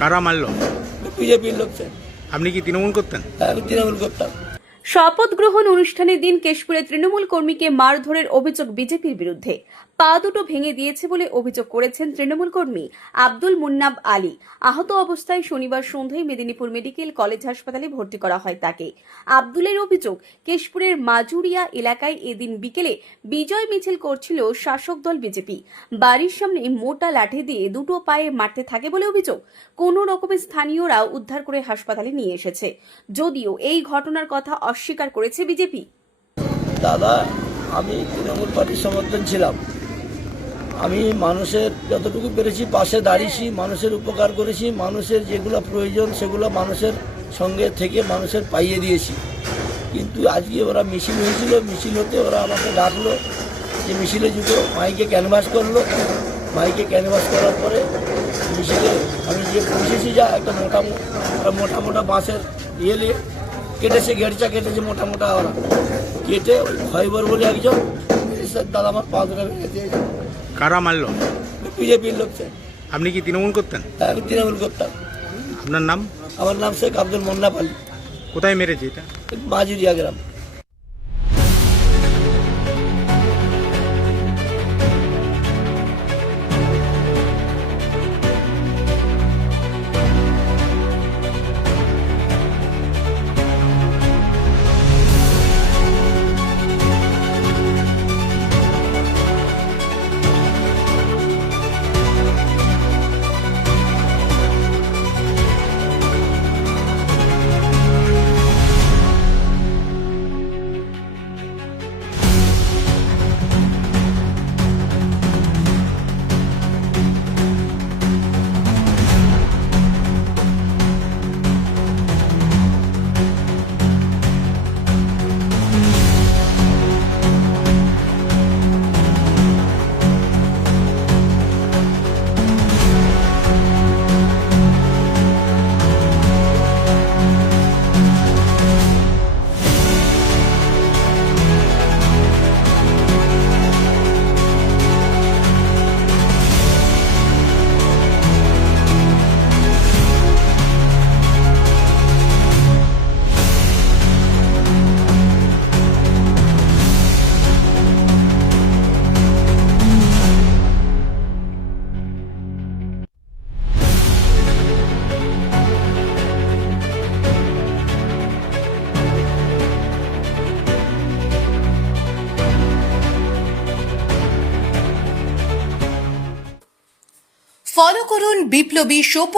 কারা মারলো? বিজেপির লোক স্যার। আপনি কি তৃণমূল করতেন? আমি তৃণমূল করতাম। শপথ গ্রহণ অনুষ্ঠানের দিন কেশপুরে তৃণমূল কর্মীকে মারধরের অভিযোগ বিজেপির বিরুদ্ধে। পা দুটো ভেঙে দিয়েছে বলে অভিযোগ করেছেন তৃণমূল কর্মী আব্দুল মুন্নাব আলী। আহত অবস্থায় শনিবার সন্ধ্যায় মেদিনীপুর মেডিকেল কলেজ হাসপাতালে ভর্তি করা হয় তাকে। আব্দুলের অভিযোগ, কেশপুরের মাজুরিয়া এলাকায় এদিন বিকেলে বিজয় মিছিল করছিল শাসক দল বিজেপি। বাড়ির সামনে মোটা লাঠি দিয়ে দুটো পায়ে মারতে থাকে বলে অভিযোগ। কোনো রকমে স্থানীয়রা উদ্ধার করে হাসপাতালে নিয়ে এসেছে, যদিও এই ঘটনার কথা অস্বীকার করেছে বিজেপি। দাদা, আমি তৃণমূল পার্টির সমর্থন ছিলাম। আমি মানুষের যতটুকু পেরেছি পাশে দাঁড়িয়েছি, মানুষের উপকার করেছি, মানুষের যেগুলো প্রয়োজন সেগুলো মানুষের সঙ্গে থেকে মানুষের পাইয়ে দিয়েছি। কিন্তু আজকে ওরা মিছিল হয়েছিল, মিছিল হতে ওরা আমাকে ডাকলো যে মিছিলে জুটো মাইকে ক্যানভাস করলো। মাইকে ক্যানভাস করার পরে মিছিলে আমি যে পৌঁছেছি, যা একটা মোটা মোটা বাঁশের ইয়ে কেটেছে, গেটচা কেটেছে মোটা মোটা, ওরা কেটে ওই ফাইবার বলে একজন দাদা আমার পা দুটো ভেঙে দিয়েছে। কারা মারলো? বিজেপির লোক স্যার। আপনি কি তৃণমূল করতেন? আমি তৃণমূল করতাম। আপনার নাম? আমার নাম শেখ আব্দুল মুন্নাব আলী। কোথায় মেরেছে এটা? মাজুরিয়া গ্রাম। ফলো করুন বিপ্লবী শোপ।